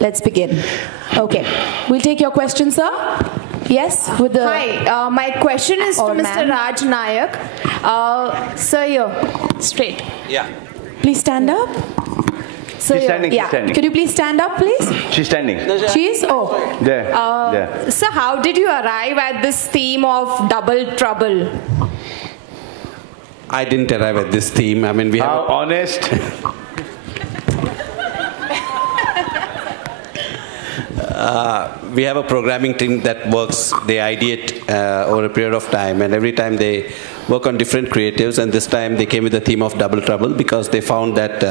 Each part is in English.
Let's begin. Okay, we'll take your question, sir. Yes, with the... Hi, my question is to Mr. Raj Nayak. Sir, here, straight. Yeah. Please stand up. So She's standing, yeah. she's standing. Could you please stand up, please? She's standing. She is? Oh. There, there. Sir, how did you arrive at this theme of double trouble? I didn't arrive at this theme. I mean, we have... Honest. We have a programming team that works, they ideate over a period of time, and every time they work on different creatives, and this time they came with the theme of double trouble because they found that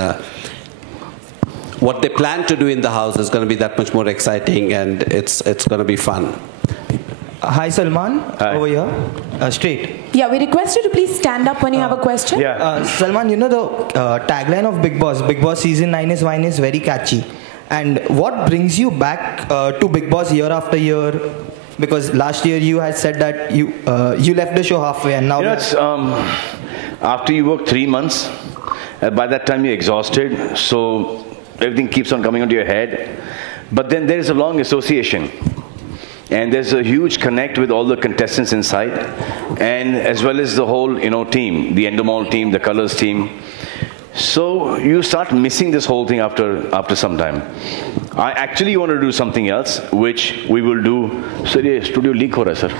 what they plan to do in the house is going to be that much more exciting, and it's going to be fun. Hi, Salman. Hi. Over here. Straight. Yeah, we request you to please stand up when you have a question. Yeah. Salman, you know the tagline of Big Boss Season 9 is "Wine" is very catchy. And what brings you back to Big Boss year after year? Because last year you had said that you left the show halfway, and now... You know, it's, after you work 3 months, by that time you're exhausted, so everything keeps on coming onto your head. But then there is a long association. And there's a huge connect with all the contestants inside, and as well as the whole, team, the Endemol team, the Colors team. So you start missing this whole thing after some time. I actually want to do something else, which we will do. Sir, ये studio leak हो रहा है, sir.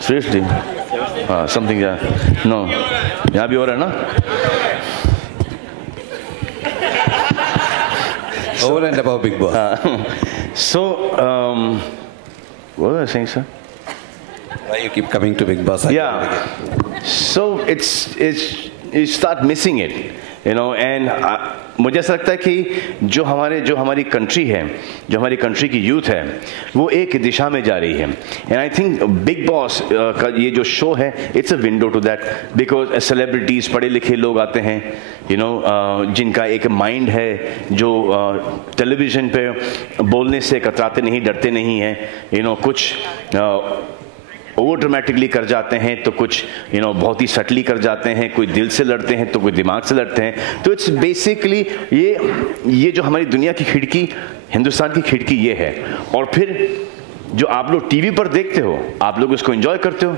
Seriously? Something, yeah. No. यहाँ भी हो रहा है ना? Over and above Big Boss. What was I saying, sir? Why you keep coming to Big Boss? Yeah. So you start missing it, and मुझे ऐसा लगता है कि जो हमारी कंट्री है, जो हमारी कंट्री की यूथ है, वो एक दिशा में जा रही है. And I think Bigg Boss का ये जो शो है, it's a window to that, because celebrities, पढ़े लिखे लोग आते हैं, जिनका एक माइंड है, जो टेलीविजन पे बोलने से कतराते नहीं, डरते नहीं हैं, कुछ ओवर ड्रामेटिकली कर जाते हैं, तो कुछ बहुत ही सटली कर जाते हैं, कोई दिल से लड़ते हैं तो कोई दिमाग से लड़ते हैं. तो इट्स बेसिकली ये जो हमारी दुनिया की खिड़की, हिंदुस्तान की खिड़की ये है. और फिर जो आप लोग टीवी पर देखते हो, आप लोग उसको एंजॉय करते हो.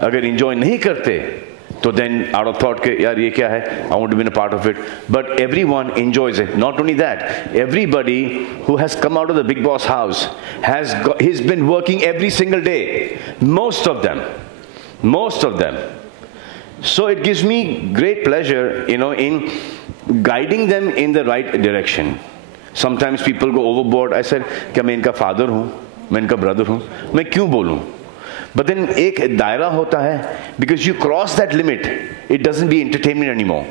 अगर एंजॉय नहीं करते तो then out of thought के यार ये क्या है, I want to be a part of it. But everyone enjoys it. Not only that, everybody who has come out of the Big Boss house he's been working every single day. Most of them. So it gives me great pleasure, in guiding them in the right direction. Sometimes people go overboard. I said, क्या मैं इनका father हूँ, मैं इनका brother हूँ, मैं क्यों बोलूँ? But then एक दायरा होता है, because you cross that limit, it doesn't be entertainment anymore.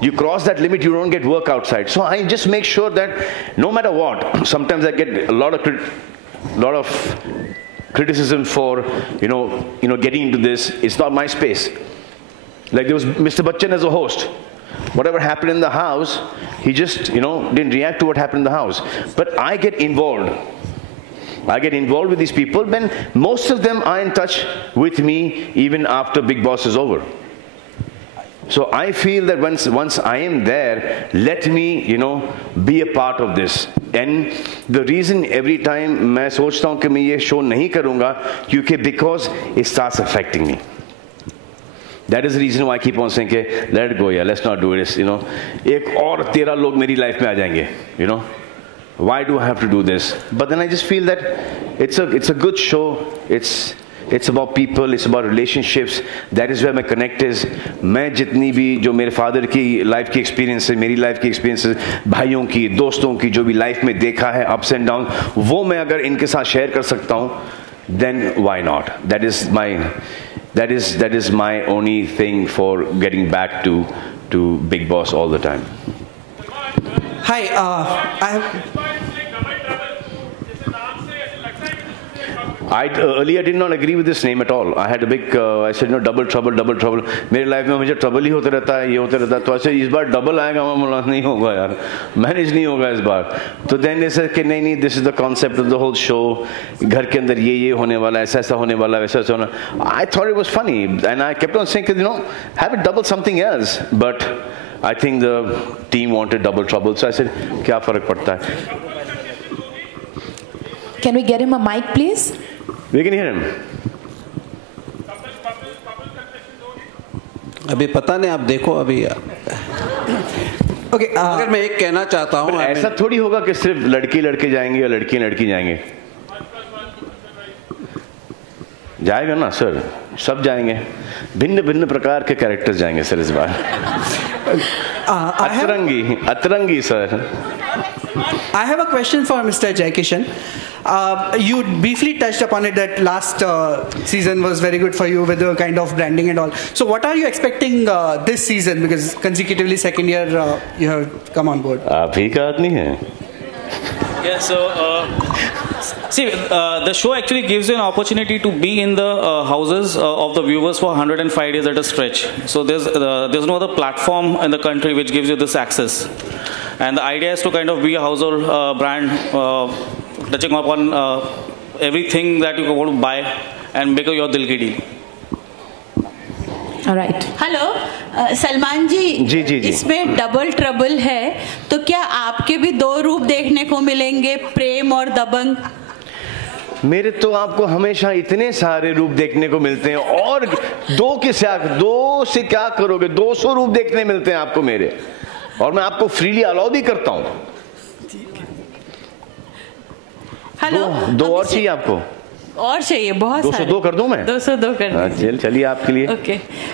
You cross that limit, you don't get work outside. So I just make sure that no matter what, sometimes I get a lot of criticism for getting into this. It's not my space. Like there was Mr. Bachchan as a host. Whatever happened in the house, he just didn't react to what happened in the house. But I get involved. With these people, when most of them are in touch with me even after Big Boss is over. So I feel that once I am there, let me be a part of this. And the reason every time मैं सोचता हूँ कि मैं ये show नहीं करूँगा, क्योंकि because it starts affecting me. That is the reason why I keep on saying कि let it go, yeah, let's not do it. एक और 13 लोग मेरी life में आ जाएंगे, Why do I have to do this? But then I just feel that it's a good show. It's about people. It's about relationships. That is where my connect is. मैं जितनी भी जो मेरे father की life की experience है, मेरी life की experience है, भाइयों की, दोस्तों की, जो भी life में देखा है, ups and downs, वो मैं अगर इनके साथ share कर सकता हूँ, then why not? That is my only thing for getting back to Big Boss all the time. Hi, I earlier did not agree with this name at all. I had a big, I said, double trouble. मेरे life में मुझे trouble ही होते रहता है, ये होते रहता है. तो ऐसे इस बार double आएगा, मैं बोला नहीं होगा यार, manage नहीं होगा इस बार. तो then they said कि नहीं, this is the concept of the whole show. घर के अंदर ये होने वाला है, ऐसा होने वाला है, वैसा होना. I thought it was funny, and I kept on saying, have it double something else. But I think the team wanted double trouble, so I said, क्या फर्क पड़ता है? Can we get him a mic, please? We can hear him. अभी पता नहीं, आप देखो अभी। Okay. अगर मैं एक कहना चाहता हूँ, ऐसा थोड़ी होगा कि सिर्फ लड़की लड़के जाएंगे या लड़की लड़की जाएंगे। जाएगा ना सर, सब जाएंगे, भिन्न भिन्न प्रकार के कैरेक्टर्स जाएंगे सर इस बार। अतरंगी sir. I have a question for Mr. Jaikishan. You briefly touched upon it that last season was very good for you with the kind of branding and all. So what are you expecting this season? Because consecutively second year you have come on board. आप ही का आदमी है। Yeah, so see, the show actually gives you an opportunity to be in the houses of the viewers for 105 days at a stretch. So there's no other platform in the country which gives you this access. And the idea is to kind of be a household brand, touching upon everything that you want to buy and make your dil ki deal. All right. Hello Salman ji, जी। इसमें double trouble है, तो क्या आपके भी दो रूप देखने को मिलेंगे, प्रेम और दबंग? मेरे तो आपको हमेशा इतने सारे रूप देखने को मिलते हैं, और दो से क्या करोगे? 200 रूप देखने मिलते हैं आपको मेरे, और मैं आपको फ्रीली अलाउ भी करता हूँ। हेलो, दो और चाहिए आपको? और चाहिए बहुत 202 कर दूं मैं? 202 कर दीजिए। चलिए आपके लिए। ओके।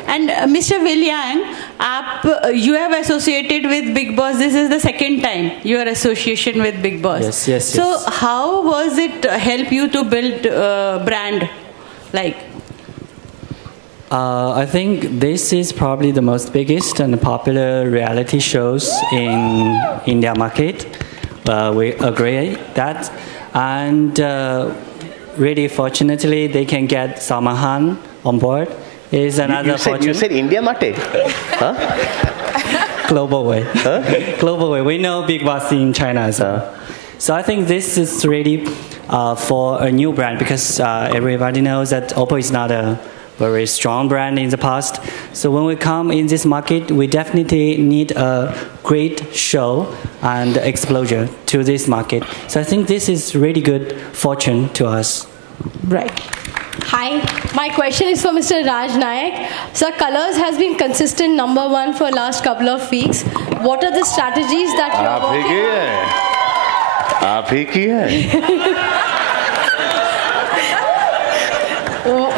एंड मिस्टर विलियम, आप you have associated with Bigg Boss, this is the second time your association with Bigg Boss. Yes. So how was it help you to build brand like? I think this is probably the most biggest and popular reality shows in India market. We agree that, and really fortunately they can get Salman Khan on board. Is another fortune. You said India Mate? Huh? Global way. Huh? Global way. We know Big Boss in China as well. So I think this is really for a new brand, because everybody knows that Oppo is not a very strong brand in the past. So when we come in this market, we definitely need a great show and exposure to this market. So I think this is really good fortune to us. Right. Hi, my question is for Mr. Raj Nayak. Sir, Colors has been consistent #1 for last couple of weeks. What are the strategies that you are working on? आप ही की है।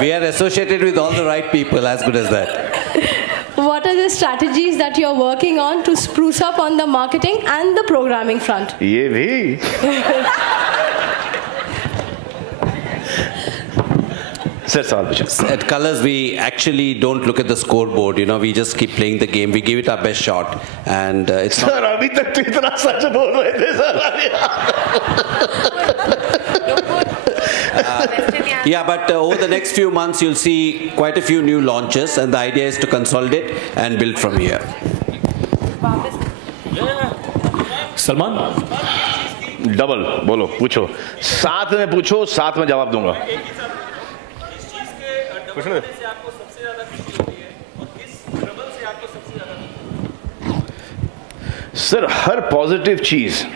We are associated with all the right people, as good as that. What are the strategies that you are working on to spruce up on the marketing and the programming front? ये भी। Sir, सवाल पूछो। At Colors, we actually don't look at the scoreboard. You know, we just keep playing the game. We give it our best shot, and it's not. Sir अभी तक तो इतना सच बोल रहे थे sir. Yeah, but over the next few months, you'll see quite a few new launches, and the idea is to consolidate and build from here. Salman, double बोलो, पूछो, साथ में पूछो, साथ में जवाब दूंगा। सर हर पॉजिटिव चीज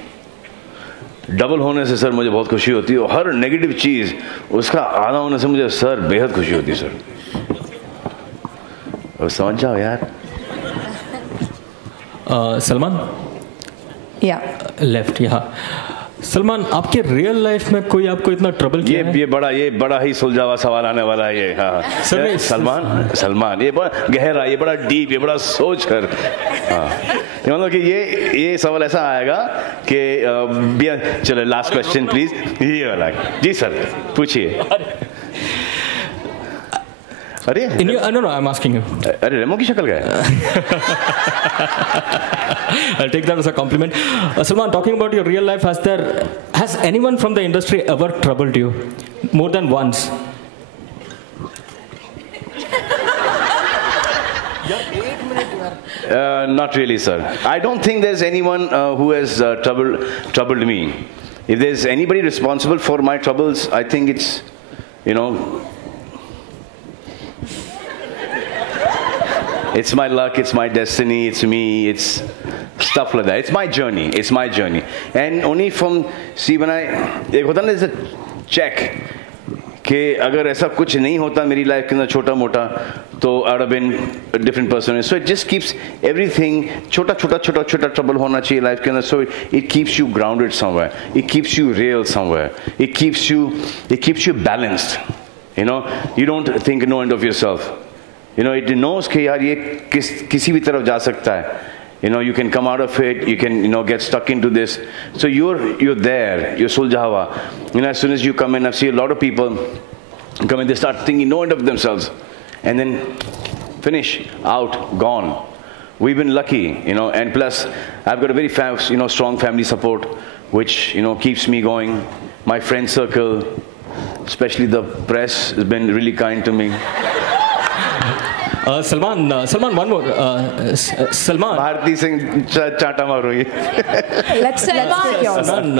डबल होने से सर मुझे बहुत खुशी होती है, और हर नेगेटिव चीज उसका आधा होने से मुझे सर बेहद खुशी होती है सर। और समझ जाओ यार। सलमान, या लेफ्ट यहाँ। सलमान, आपके रियल लाइफ में कोई आपको इतना ट्रबल किया है? ये बड़ा ही सुलझा हुआ सवाल आने वाला है ये। हाँ सलमान, ये बड़ा गहरा, ये बड़ा डीप, ये बड़ा सोच कर। हाँ, मतलब कि ये सवाल ऐसा आएगा कि चलो लास्ट क्वेश्चन प्लीज, ये वाला। जी सर पूछिए। अरे no, I'm asking you. अरे रेमो की शक्ल क्या है? I'll take that as a compliment. Salman, talking about your real life, has anyone from the industry ever troubled you more than once? Not really, sir. I don't think there's anyone who has troubled me. If there's anybody responsible for my troubles, I think it's, it's my luck, it's my destiny, it's me, it's stuff like that. It's my journey. It's my journey. And only from, see, when एक होता ना जैसे check कि अगर ऐसा कुछ नहीं होता मेरी लाइफ के अंदर छोटा मोटा तो I would have been a different person. So it just keeps everything छोटा trouble होना चाहिए लाइफ के अंदर. So it keeps you grounded somewhere. It keeps you real somewhere. It keeps you balanced. You know, you don't think no end of yourself. You know, it knows कि यार ये किसी भी तरफ जा सकता है. You know, you can come out of it, you can, you know, get stuck into this. So you're there, you're Suljawa. You know, as soon as you come in, I've seen a lot of people come in, they start thinking no end of themselves. And then finish, out, gone. We've been lucky, you know, and plus I've got a very strong family support, which, you know, keeps me going. My friend circle, especially the press, has been really kind to me. Salman, one more. Salman. Bharti Singh chata maru ye. Let's take yours. Salman,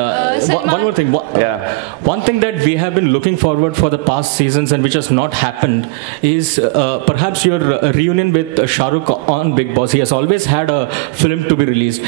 one more thing. One thing that we have been looking forward for the past seasons and which has not happened is perhaps your reunion with Shah Rukh on Bigg Boss. He has always had a film to be released.